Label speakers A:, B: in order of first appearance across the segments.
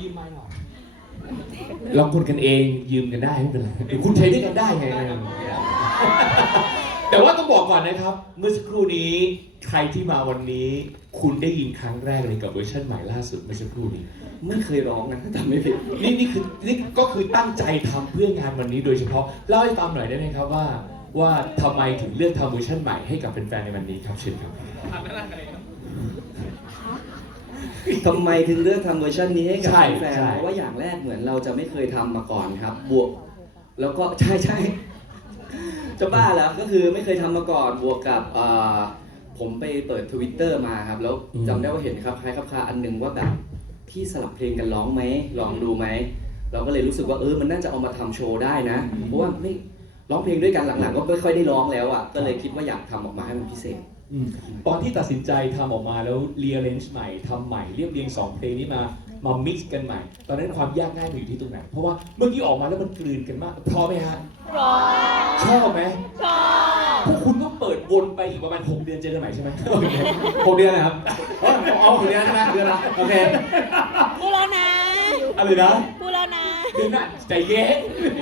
A: ยืมไม้หน่อยเราคนกันเองยืมกันได้ไม่เป็นไรคุณใช้ด้วยกันได้ไงแต่ว่าต้องบอกก่อนนะครับเมื่อสักครู่นี้ใครที่มาวันนี้คุณได้ยินครั้งแรกเลยกับเวอร์ชันใหม่ล่าสุดเมื่อสักครู่นี้
B: ไม่เคยร้องนะถ้าจำไม่ผิด
A: นี่ก็คือตั้งใจทำเพื่องานวันนี้โดยเฉพาะเล่าให้ฟังหน่อยได้ไหมครับว่าทำไมถึงเลือกทำเวอร์ชันใหม่ให้กับแฟนๆในวันนี้ครับเชิญครับ
B: ทำไมถึงเลือกทำเวอร์ชันนี้ให้กับแฟนเพราะว่าอย่างแรกเหมือนเราจะไม่เคยทำมาก่อนครับบวกแล้วก็ใช่จะบ้าแล้วก็คือไม่เคยทำมาก่อนบวกกับผมไปเปิด Twitter มาครับแล้วจำได้ว่าเห็นครับคล้ายครับคาอันนึงว่าแบบพี่สลับเพลงกันร้องไหมลองดูไหมเราก็เลยรู้สึกว่ามันน่าจะเอามาทำโชว์ได้นะเพราะว่าไม่ร้องเพลงด้วยกันหลังๆก็ไม่ค่อยได้ร้องแล้วอ่ะก็เลยคิดว่าอยากทำออกมาให้มันพิเศษ
A: ตอนที่ตัดสินใจทำออกมาแล้ว rearrange ใหม่ทำใหม่เรียบเรียง2เพลงนี้มา mix กันใหม่ตอนนั้นความยากง่ายมันอยู่ที่ตรงไหนเพราะว่าเมื่อกี้ออกมาแล้วมันกลืนกันมากพอไหมฮะ
C: พอ
A: ชอบไหม
C: ชอบ
A: พวกคุณต้องเปิดวนไปอีกประมาณ6 เดือนเจอกันใหม่ใช่ไหม6 เดือนนะครับเอา6 เดือนใช่ไหมเดือนละโอเค
C: พูดแล้วนะ
A: อะไรนะ
C: พูดแล้วนะ
A: เดือนหน้าใจเย็น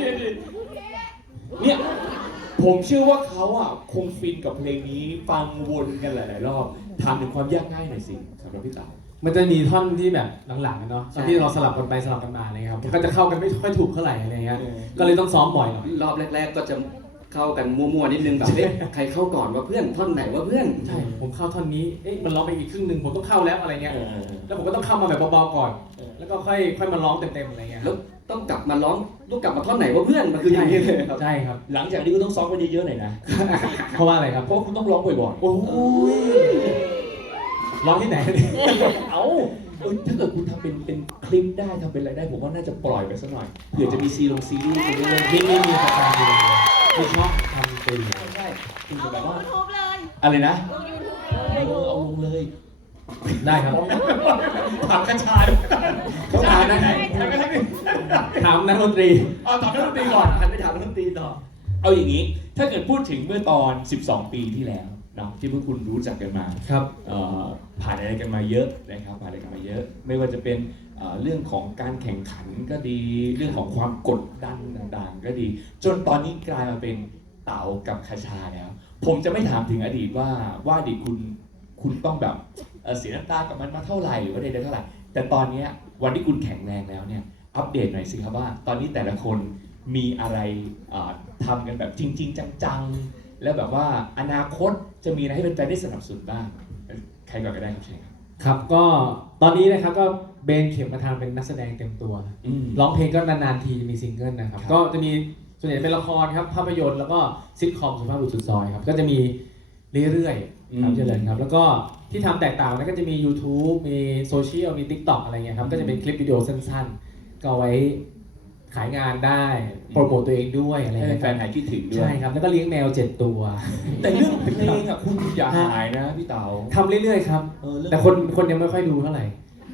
A: เนี่ยผมเชื่อว่าเขาคงฟินกับเพลงนี้ฟังวนกันหลายๆรอบถามถึงความยากง่ายหน่อยสิสำหรับพี่เต๋า
D: มันจะมีท่อนที่แบบหลังๆเนาะตอนที่เราสลับกันไปสลับกันมาอะไรครับมันก็จะเข้ากันไม่ค่อยถูกเท่าไหร่อะไรเงี้ยก็เลยต้องซ้อมบ่อยหน่อย
B: รอบแรกๆก็จะเข้ากันมั่วๆนิดนึงแบบใครเข้าก่อนว่าเพื่อนท่อนไหนว่าเพื่อน
D: ใช่ผมเข้าท่อนนี้มันร้องไปอีกครึ่งนึงผมต้องเข้าแล้วอะไรเงี้ยแล้วผมก็ต้องเข้ามาแบบเบาๆก่อนแล้วก็ค่อยมาร้องเต็มๆอะไรเงี้ย
B: แล้วต้องกลับมาร้องต้องกลับมาท่อนไหนว่าเพื่อนมันคืออย่างนี้เลยครับ
D: ใช่ครับ
A: หลังจากนี้ก็ต้องซ้อมกันเยอะๆหน่อยนะ
D: เพราะว่าอะไรครับ
A: เพราะคุณต้องร้องบ่อยๆ
D: โอ้ยร้องที่ไหน
A: ถ้าเกิดคุณทำเป็นคลิปได้ทำเป็นอะไรได้ผมว่าน่าจะปล่อยไปสักหน่อยเผื่อจะมีซีรีส์คุณได้เล่น
D: นี่มีประการดีไม่ชอบทำตี
A: ใช่คุณจะแบบว่า
C: YouTube เลย
A: อะไรนะ
C: ลง
A: YouTube เลยเอาลงเลย
D: ได้ครับ
A: ถามกระชาย
D: เขาถามนะถามนักดนตรี
A: ถามนักดนตรีก่อน
B: หันไปถามนักดนตรีต่อ
A: เอาอย่างนี้ถ้าเกิดพูดถึงเมื่อตอน12 ปีที่แล้วเนาะที่พวกคุณรู้จักกันมา
D: ครับ
A: ผ่านอะไรกันมาเยอะนะครับผ่านอะไรกันมาเยอะไม่ว่าจะเป็นเรื่องของการแข่งขันก็ดีเรื่องของความกดดันต่างๆก็ดีจนตอนนี้กลายมาเป็นเต๋ากับคชาแล้วผมจะไม่ถามถึงอดีตว่าอดีตคุณต้องแบบเสียน้ำตากับมันมาเท่าไหร่หรือว่าใดๆเท่าไหร่แต่ตอนนี้วันที่คุณแข็งแรงแล้วเนี่ยอัปเดตหน่อยสิครับว่าตอนนี้แต่ละคนมีอะไรทำกันแบบจริงๆจังๆแล้วแบบว่าอนาคตจะมีอะไรให้เป็นแฟนได้สนับสนุนบ้างใครก่อนก็ได้ครับเชิญครับ
D: ครับก็ตอนนี้นะครับก็เบนเข็มมาทางเป็นนักแสดงเต็มตัวร้องเพลงก็นานๆทีมีซิงเกิลนะครับก็จะมีส่วนใหญ่เป็นละครครับภาพยนตร์แล้วก็ซิทคอมสุภาพบุรุษสุดซอยครับก็จะมีเรื่อยๆครับเจริญครับแล้วก็ที่ทำแตกต่างนั้นก็จะมี YouTube มีโซเชียลมี TikTok อะไรเงี้ยครับก็จะเป็นคลิปวิดีโอสั้นๆก็เอาไว้ขายงานได้โปรโมตตัวเองด้วยอะไร
A: ให้แฟนหายคิดถึงด้วย
D: ใช่ครับแล้วก็เลี้ยงแมว7 ตัว
A: แต่เรื่องเพลงคุณอย่าหายนะพี่เต๋า
D: ทำเรื่อยๆครับแต่คนยังไม่ค่อยดูเท่าไหร่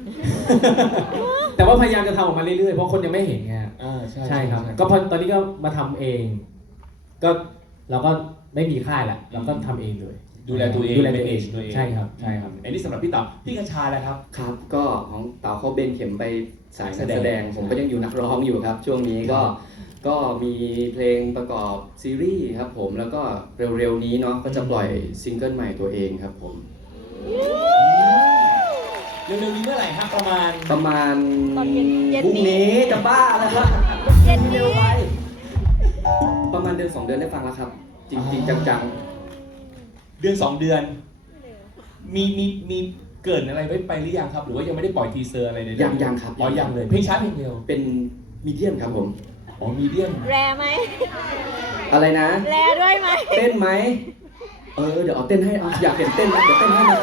D: แต่ว่าพยายามจะทำออกมาเรื่อยๆเพราะคนยังไม่เห็นไงใช่ครับก็ตอนนี้ก็มาทำเองก็เราก็ไม่มีค่ายแหละเราก็ทำเองเลย
A: ดูแลตัวเอง
D: ใช่ครับ
A: อันนี้สำหรับพี่เต๋าพี่กระชาแล้วครับ
B: ครับก็ของเต๋าเขาเบนเข็มไปสายแสดงผมก็ยังอยู่นักร้องอยู่ครับช่วงนี้ก็มีเพลงประกอบซีรีส์ครับผมแล้วก็เร็วๆนี้เนาะก็จะปล่อยซิงเกิลใหม่ตัวเองครับผม
A: เร็วๆนี้เมื่อไหร่ครับประมาณ
B: พรุ่งนี้จะบ้าแล้วครับ
C: เย็นนี้
B: ประมาณเดือน2 เดือนได้ฟังแล้วครับจริงๆจัง
A: ๆเดือน2 เดือนมีเกิดอะไรไว้ไปหรือยังครับหรือว่ายังไม่ได้ปล่อยทีเซอร์อะไรเลย
B: ยังครับ
A: ยังเลยเพลงช้าเพลงเร็ว
B: เป็นมีเดียมครับผม
A: มีเดียม
C: แรไหม
B: อะไรนะ
C: แรด้วยไหม
B: เต้นไหมเดี๋ยวเอาเต้นให้อยากเห็นเต้นนะเดี๋ยวเต้นให้นะ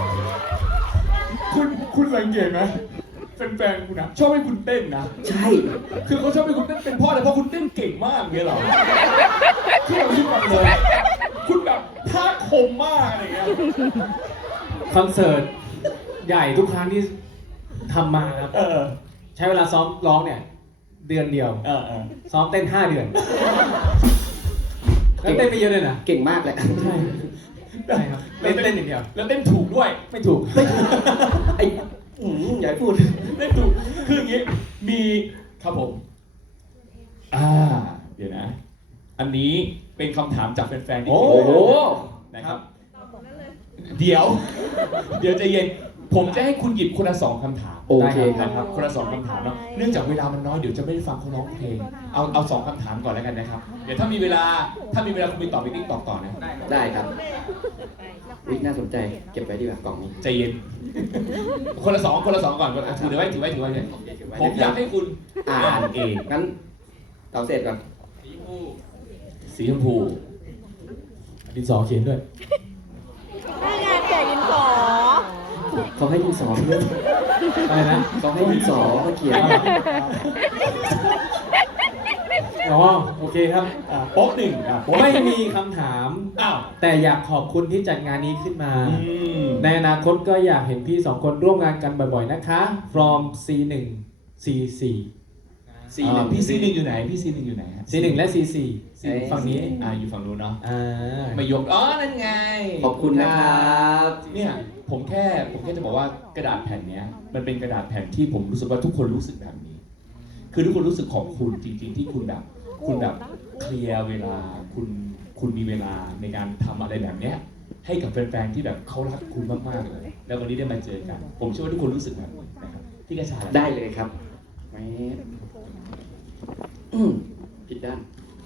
A: คุณสังเกตไหมแฟนๆคุณนะชอบให้คุณเต้นนะ
B: ใช่
A: คือเขาชอบให้คุณเต้นเป็นเพราะอะไรเพราะคุณเต้นเก่งมากเงี้ยหรอที่เราคิดมาเลยคุณแบบท่าคมมากอะไรเงี้ย
D: คอนเสิร์ตใหญ่ทุกครั้งที่ทำมาครับใช้เวลาซ้อมร้องเนี่ยเดือนเดียวซ้อมเต้น5 เดือนแล้วเต้นไปเยอะเลยนะ
B: เก่งมากเลย
D: ใช่ครับเต้นอย่างเดียว
A: แล้วเต้นถูกด้วย
D: ไม่ถูก
B: ไอ้อย่าให้พูด
A: ไม่ถูกคืออย่างงี้มีครับผมเดี๋ยวนะ อันนี้เป็นคำถามจากแฟนๆที่
B: โอ้
A: เขียน
B: โห
A: มานะครับ เดี๋ยวใจเย็น ผมจะให้คุณหยิบคนละ2คำถาม
B: โอเคค
A: นะ
B: รับ
A: ครับคนละ2คำถามเนาะเนื่องจากเวลามันน้อยเดี๋ยวจะไม่ได้ฟังเขาร้องเพลงเอา2คำถามก่อนแล้วกันนะครับเดี๋ยวถ้ามีเวลาคุณไปตอบไปติ๊กตอกต่อนะ
B: ได้ครับวิน่าสนใจเก็บไว้ดีกว่ากล่องนี้
A: ใจเย็น คนละสองก่อนถือไว้เนี่ยผมอยากให้คุณอ่านเอง
B: งั้นเต๋าเสร็จก่อน
A: สีชมพู
D: ดินสอเขียนด้วย
C: ถ้างานแจกดินสอ
B: เขาให้ดินสอเพื่อน
D: อะไรนะ
B: เขาให้ดินสอเขาเขียน
D: อ๋อโอเคครับ
A: โป๊ะหนึ่งโป๊ะ
D: ไม่มีคำถาม
A: อ้าว
D: แต่อยากขอบคุณที่จัดงานนี้ขึ้นมา
A: อืม
D: ในอนาคตก็อยากเห็นพี่สองคนร่วมงานกันบ่อยๆนะคะ from C1 C4
A: พี่ซีหนึ่งอยู่ไหนพี่ซีหนึ่งอยู่ไหนฮะ
D: C1 และ C4 ฝั่งนี้
A: อยู่ฝั่งนู้นเนาะ
D: อ่า
A: ไม่ยกนั่นไง
B: ขอบคุณนะครับ
A: เนี่ยผมแค่จะบอกว่ากระดาษแผ่นเนี้ยมันเป็นกระดาษแผ่นที่ผมรู้สึกว่าทุกคนรู้สึกแบบนี้ คือทุกคนรู้สึกขอบคุณจริงๆที่คุณแบบเคลียร์เวลาคุณมีเวลาในการทำอะไรแบบเนี้ยให้กับแฟนๆที่แบบเขารักคุณมากๆเลย แล้ววันนี้ได้มาเจอกัน ผมเชื่อว่าทุกคนรู้สึกแบบนี้นะครับที่กระชา
B: ได้เลยครับแหมผิดด้าน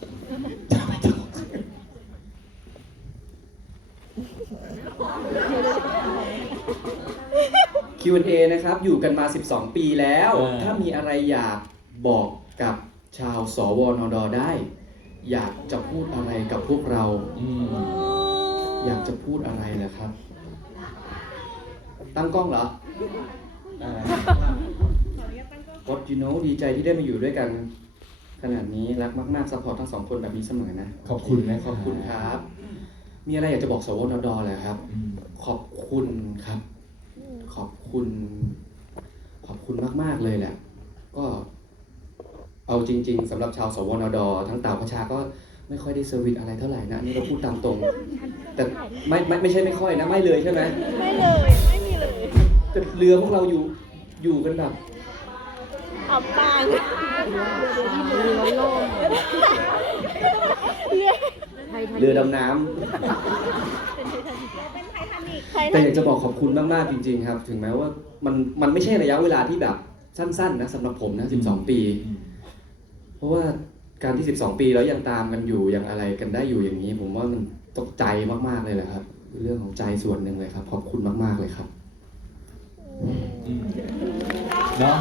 B: Q&A นะครับ อยู่กันมา 12 ปีแล้ว ถ้ามีอะไรอยากบอกกับชาวสวนดได้ อยากจะพูดอะไรกับพวกเรา อยากจะพูดอะไรล่ะครับ ตั้งกล้องเหรอWhat you know ดีใจที่ได้มาอยู่ด้วยกัน ขนาดนี้รักมากๆซัพพอร์ตทั้งสองคนแบบนี้เสมอนะ
A: ขอบคุณนะ
B: ขอบคุณครับ มีอะไรอยากจะบอกสวนดเลยครับ ขอบคุณครับ ขอบคุณมากๆเลยแหละ ก็เอาจริง ๆสำหรับชาวสวนดทั้งเต่าประชาก็ไม่ค่อยได้เซอร์วิสอะไรเท่าไหร่นะนี่เราพูดตามตรง แต่ไม่ใช่ไม่ค่อยนะไม่เลยใช่ไหม
C: ไม่เลยไม่มีเลย
B: แต่เรือพวกเราอยู่กันแบบ
C: อับปางเรือ
B: เรือดำน้ำ
C: ใคร
B: แต่อยากจะบอกขอบคุณมากๆจริงๆครับ ถึงแม้ว่ามันไม่ใช่ระยะเวลาที่แบบสั้นๆนะสำหรับผมนะ12 ปี เพราะว่าการที่12 ปีแล้วยังตามกันอยู่ยังอะไรกันได้อยู่อย่างนี้ ผมว่ามันตกใจมากๆเลยแหละครับเรื่องของใจส่วนหนึ่งเลยครับ ขอบคุณมากๆเลยครับ
A: เนาะ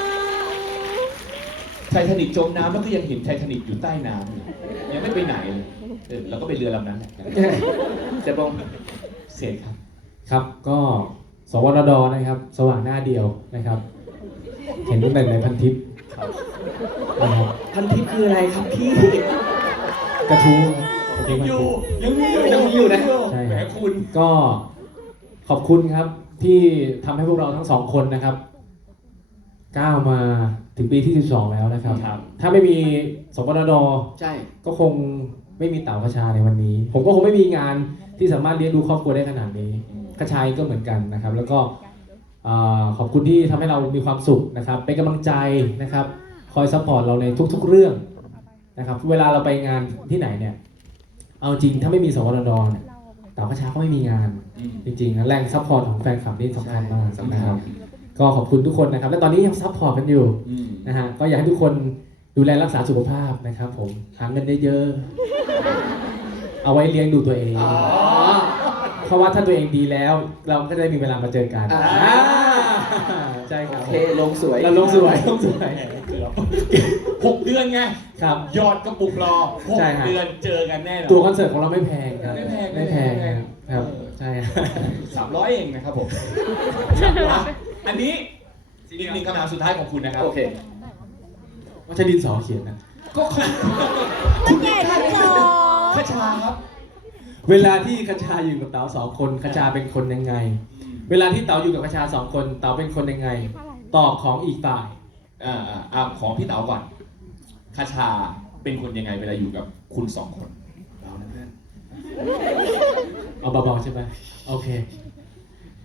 A: ไททานิกจมน้ำแล้วก็ยังเห็นไททานิกอยู่ใต้น้ำอยู่ยังไม่ไปไหนเลยแล้วก็ไปเรือลำนั้นแหละ
B: จะบอก
A: เสร็จครับ
D: ครับก็สวนดนะครับ สว่างหน้าเดียวนะครับ เห็นตั้งแต่ในพันทิปนะครับ
B: พันทิปคืออะไรครับพี่
D: กระทู้กระทู้
A: ยังมีนะ
D: ใช่
A: แหม
D: ครับ
A: คุณ
D: ก็ขอบคุณครับที่ทำให้พวกเราทั้งสองคนนะครับก้าวมาถึงปีที่ 12 แล้วนะครับ
A: ครับ
D: ถ้าไม่มีสวนด
B: ใช่
D: ก็คงไม่มีเต่ากระชาในวันนี้ ผมก็คงไม่มีงานที่สามารถเลี้ยงดูครอบครัวได้ขนาดนี้กระชายก็เหมือนกันนะครับ แล้วก็ขอบคุณที่ทำให้เรามีความสุขนะครับ เป็นกำลังใจนะครับ คอยซัพพอร์ตเราในทุกๆเรื่องนะครับ เวลาเราไปงานที่ไหนเนี่ย เอาจริงถ้าไม่มีสวดเนี่ยเต่ากระชาก็ไม่มีงาน จริงๆนะแรงซัพพอร์ตของแฟนคลับนี่สำคัญมากนะครับ ก็ขอบคุณทุกคนนะครับ และตอนนี้ยังซัพพอร์ตกันอยู่นะฮะ ก็อยากให้ทุกคนดูแลรักษาสุขภาพนะครับผม หาเงินได้เยอะๆเอาไว้เลี้ยงดูตัวเอง เพราะว่าถ้าตัวเองดีแล้ว เราก็จะได้มีเวลามาเจอกัน ใช่ครับ
B: โอเคลงสวย
D: เราลงสวยลงสวย
A: เกือบ6 เดือนไง
D: ครับ
A: ยอดกระปุกรอ
D: ใช่ฮะ
A: 6 เดือนเจอกันแน่นอน
D: ตัวคอนเสิร์ตของเราไม่แพงครับ
A: ไม่แพง
D: ไม่แพงครับใช่ครับ
A: 300เองนะครับผมอันนี้อีก1คำถามสุดท้ายของคุณนะครับ
B: โอเค
D: ว่าจะดินสอเขียนนะ
A: ก็คุณ
C: มันแจกดินสอ
A: คชาครับ
D: เวลาที่คชาอยู่กับเต๋า2 คนคชาเป็นคนยังไง เวลาที่เต๋าอยู่กับคชา2 คนเต๋าเป็นคนยังไง ตอบของอีกฝ่าย
A: ของพี่เต๋าก่อนคชาเป็นคนยังไงเวลาอยู่กับคุณ2 คน
B: เรานะเพื่อน
D: เอาเบาๆใช่ไหมโอเค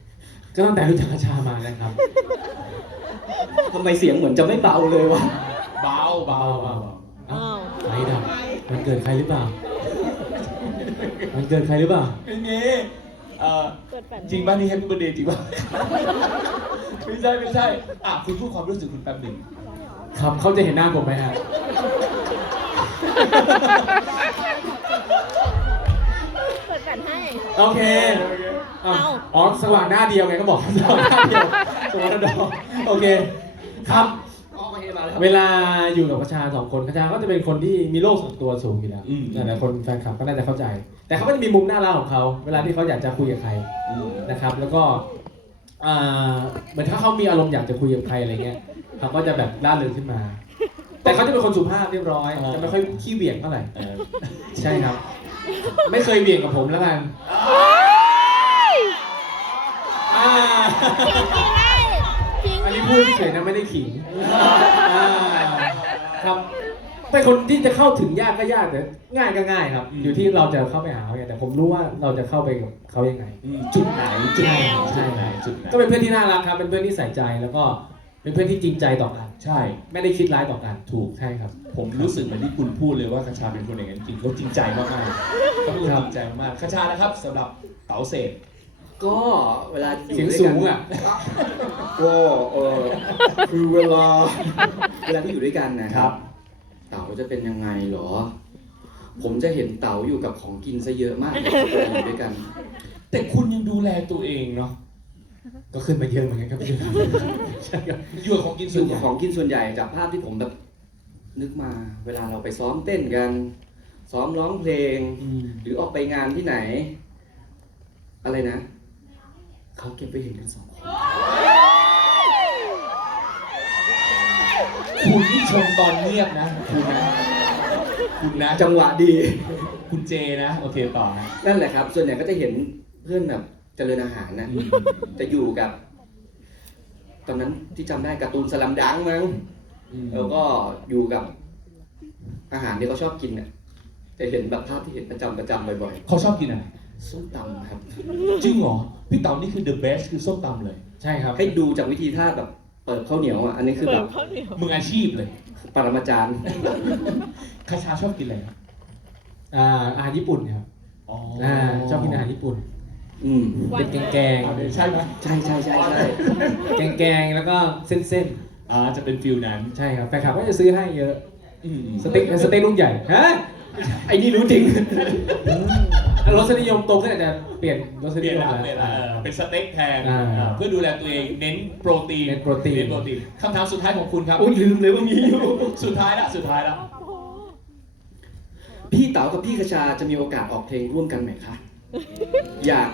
D: ก็ตั้งแต่รู้จักกระชามานะครับ
B: ทำไมเสียงเหมือนจะไม่เบาเลยวะ
A: เบาเบาเบา
D: เอ้าไฟดับมันเกิดใครหรือเปล่า มันเกิดใครหรือเปล่า
A: เป็นไงเอ่อ
C: เกิดแฟน
A: จริงป่ะนี่แฮปปี้เบิร์ดเดย์จริงป่ะ ไม่ใช่ไม่ใช่อ่ะคุณพูดความรู้สึกคุณแป๊บหนึ่ง
D: ครับเขาจะเห็นหน้าผมไหมฮะ
C: เกิดแฟนให้
D: โอเคอ้าวอ๋อสว่างหน้าเดียวไงก็บอก สว่างหน้าเดียวสว่างหน้าเดียวโอเคครับ
B: อ๋อโอเคมาแล้วครับ
D: เวลาอยู่กับกระชาสองคนกระชาก็จะเป็นคนที่มีโลกส่วนตัวสูงอยู่แล้วหลายๆคนแฟนคลับก็น่าจะเข้าใจ แต่เขาก็จะมีมุมน่ารักของเขาเวลาที่เขาอยากจะคุยกับใครนะครับ แล้วก็เหมือนถ้าเขามีอารมณ์อยากจะคุยกับใครอะไรเงี้ยเขาก็จะแบบร่าเริงขึ้นมา แต่เขาจะเป็นคนสุภาพเรียบร้อยจะไม่ค่อยขี้เบี่ยงเท่าไหร่ใช่ครับ ไม่เคยเบี่ยงกับผมแล้วกันอ่า
C: ทิ้ง
D: อันนี้พูดเฉยๆนะไม่ได้ขิงครับเป็นคนที่จะเข้าถึงยากก็ยากแต่ง่ายก็ง่ายครับ อยู่ที่เราจะเข้าไปหาเขาไงแต่ผมรู้ว่าเราจะเข้าไปกับเขายังไง
A: จุดไหนจุดไหน
D: ใช่
A: จุดไหนจุดไหน
D: ก็เป็นเพื่อนที่น่ารักครับ เป็นเพื่อนที่ใส่ใจแล้วก็เป็นเพื่อนที่จริงใจต่อกัน
A: ใช่
D: ไม่ได้คิดร้ายต่อกัน
A: ถูก
D: ใช่ครับ
A: ผมรู้สึกเหมือนที่คุณพูดเลยว่ากระชาเป็นคนอย่างนั้นจริงเขาจริงใจมากๆเขาเป็นคนจริงใจมากกระชานะครับสำหรับเต๋าเศษ
B: ก็เวลาอ
D: เสียง
B: ด้วย
D: สู
B: กัน
D: งอ่ะ
B: ก็คือเวลาที่อยู่ด้วยกันนะครับ เต๋าจะเป็นยังไงเหรอ ผมจะเห็นเต๋าอยู่กับของกินซะเยอะมากเลยเวลาอยู่ด้วยกัน
A: แต่คุณยังดูแลตัวเองเนาะ
D: ก็ขึ้นมาเยอะเหมือนกันครับพี่ใช่ครับ
A: อยู่กับของกิน
B: อ
A: ส่ว
B: ยู่
A: นให
B: กั
A: ญ่
B: บของกินส่วนใหญ่จากภาพที่ผมแบบนึกมา เวลาเราไปซ้อมเต้นกัน ซ้อมร้องเพลง หรือออกไปงานที่ไหน อะไรนะ เขาเก็บไปเห็นกันสองคน
A: คุณนี่ชมตอนเงียบนะคุณนะ
B: จังหวะดี
A: คุณเจนะโอเคต่อนะ
B: นั่นแหละครับ ส่วนใหญ่ก็จะเห็นเพื่อนแบบเจริญอาหารนะจะอยู่กับ ตอนนั้นที่จำได้การ์ตูนสลัมดังมั้งแล้วก็อยู่กับอาหารที่เขาชอบกินเนี่ยจะเห็นแบบภาพที่เห็นประจำบ่อย
A: เขาชอบกินอะไร
B: ๆส้มตำครับ
A: จริงเหรอพี่เต๋านี่คือ the best คือส้มตำเลย
D: ใช่ครับ
B: ให้ดูจากวิธีท่าแบบเปิดข้าวเหนียวอ่ะอันนี้คือ
C: เปิ
B: แบ
C: ด
B: บ
C: ข้าวเหนียว
A: มืออาชีพเลย
B: ปรมาจารย์
A: คาชาชอบกินอะไรครับ
D: อาหารญี่ปุ่นครับชอบกินอาหารญี่ปุ่น
B: อืม
D: เป็นแกง
A: ใช่ไหม
B: ใช่
D: แกงแล้วก็เส้น
A: จะเป็นฟิลนั้น
D: ๆใช่ครับแฟนคลับก็จะซื้อให้เยอะสเต็กลูกใหญ่ฮะ
B: ไอ้นี่รู้จริง
D: รสนิยมโตขึ้นอาจจะเปลี่ยนรส
A: เป
D: นิ
A: ลี่ยน
D: ยม
A: แล้ว
D: แล้ว
A: เปลี่ยนแล้วเป็นสเต็กแทน
D: อ่า
A: เพื่อดูแลตัวเองเน้นโปรตีน
D: เน้นโปรตีน
A: คำถามสุดท้ายของคุณครับ
B: โอ้ยลืมเลยว่ามีอยู่
A: สุดท้ายละ
B: พี่เต๋ากับพี่กระชาจะมีโอกาสออกเพลงร่วมกันไหมคะ อยาก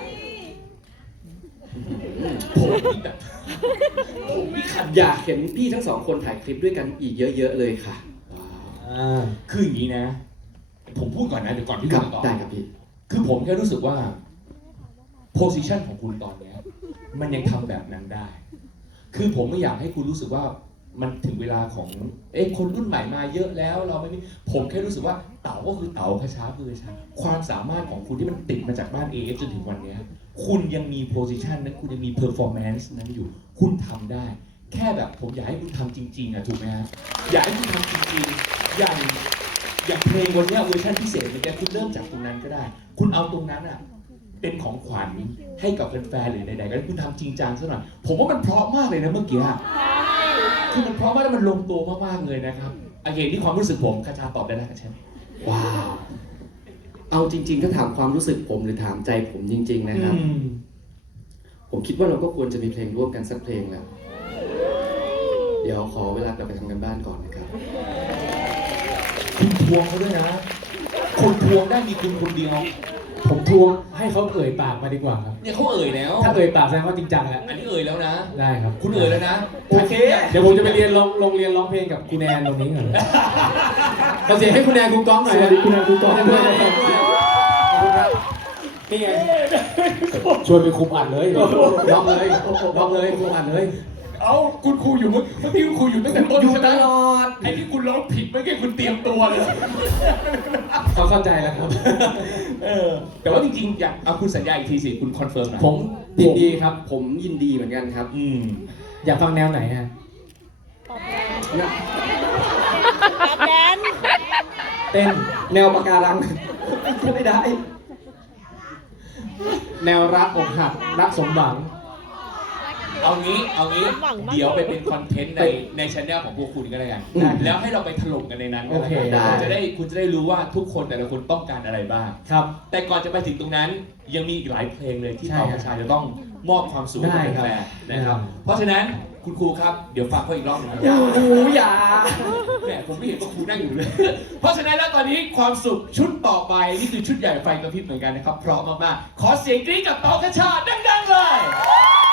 A: ผมนี่แบบผมนี่ขัด
B: อยากเห็นพี่ทั้งสองคนถ่ายคลิปด้วยกันอีกเยอะๆเลยค่ะ
A: คืออย่างนี้นะ ผมพูดก่อนนะเดี๋ยวก่อนที่
B: ค
A: คุ
B: รับ
A: ณจะตอบ
B: ได้ครับพี่
A: คือผมแค่รู้สึกว่าโพสิชันของคุณตอนเนี้ยมันยังทำแบบนั้นได้ คือผมไม่อยากให้คุณรู้สึกว่ามันถึงเวลาของคนรุ่นใหม่มาเยอะแล้วเราไม่มีผมแค่รู้สึกว่าเต๋าก็คือเต๋ากระช้าคือกระช้าความสามารถของคุณที่มันติดมาจากบ้าน AF จนถึงวันเนี้ยคุณยังมีโพสิชันนั้นคุณยังมีเพอร์ฟอร์แมนซ์นั้นอยู่ คุณทำได้ แค่แบบผมอยากให้คุณทำจริงๆอ่ะถูกไหมฮะอยากให้คุณทำจริงๆอย่างเพลงวันเนี้ยเวอร์ชันพิเศษเนี่ยคุณเริ่มจากตรงนั้นก็ได้ คุณเอาตรงนั้นอ่ะเป็นของขวัญให้กับแฟนๆหรือใดๆก็ได้คุณทำจริงจังซะหน่อยผมว่ามันเพราะมากเลยนะเมื่อกี้อะคือมันเพราะมากแล้วมันลงตัวมากๆเลยนะครับโอเคนี่ความรู้สึกผมคาชาตอบได้แล้วครับเชน
B: ว้าว เอาจริงๆ ถ้าถามความรู้สึกผมหรือถามใจผมจริง ๆ นะครับ ผมคิดว่าเราก็ควรจะมีเพลงร่วมกันสักเพลงแล้ว เดี๋ยวขอเวลากลับไปทำกันบ้านก่อนนะครับ
A: คุณทวงเขาด้วยนะคุณทวงได้มีคุณคนเดียว
D: ผมทวงให้เขาเอ่ยปากมาดีกว่าครับ
A: เนี่ยเขาเอ่ยแล้ว
D: ถ้าเอ่ยปากแสดงว่าจริงจังแล้ว
A: อันนี้เอ่ยแล้วนะ
D: ได้ครับ
A: คุณเอ่ยแล้วนะ
B: โอเค
D: เดี๋ยวผมจะไปเรียนโรงเรียนร้องเพลงกับคุณแนนตรงนี้ก่อนขอเสียงให้คุณแนนคุณก้องหน่อย
B: สวัสดีคุณแนนคุณก้องด้วย
D: นี่ไงชวนไปคุมอัดเลยร้องเลยคุมอัดเลย
A: เอาคุณครูอยู่เมื่อกี้คุณครูอยู่ตั้งแต่ต้น
B: อยู่
A: ใช่ไห
B: ต
A: ม
B: ลอด
A: ไอ้ที่คุณร้องผิดเมื่อกี้คุณเตรียมตัวเลย
D: เขาเข้าใจแล้วครับ
A: แต่ว่าจริงๆอยากเอาคุณสัญญาอีกทีสิคุณคอนเฟิร์มหน่อย
D: ผมยินดีครับ
B: ผมยินดีเหมือนกันครับ
D: อยากฟังแนวไหนฮะ
B: นะ
C: ป๊อปแดน
D: เต้น
B: แนวปะการัง ไม่ได้
D: แนวรักอกหักรักสมหวัง
A: เอางี้เดี๋ยวไปเป็นคอนเทนต์ในช anel ของพวกคุณก็ได้กัน
B: ได้
A: แล้วให้เราไปถล่มกันในนั้น
D: โอเค
B: ได้
A: คุณจะได้รู้ว่าทุกคนแต่ละคนต้องการอะไรบ้าง
D: ครับ
A: แต่ก่อนจะไปถึงตรงนั้นยังมีอีกหลายเพลงเลยที่
D: ใช่
A: เรา
D: ครับ
A: ประชาจะต้องมอบความสุข
D: ได้
A: ให้
D: ครับ
A: แฟนๆนะครับ เพราะฉะนั้นคุณครูครับเดี๋ยวฟังเขาอีกรอบหนึง
B: อย่าอย่า
A: แหมผมไม่เห็นว่าครูนั่งอยู่เลย เพราะฉะนั้นแล้วตอนนี้ความสุขชุดต่อไปนี่คือชุดใหญ่ไฟกระพริบเหมือนกันนะครับเพราะมากๆขอเสียงกรี๊ดกับเต๋ากระชาดังๆเลย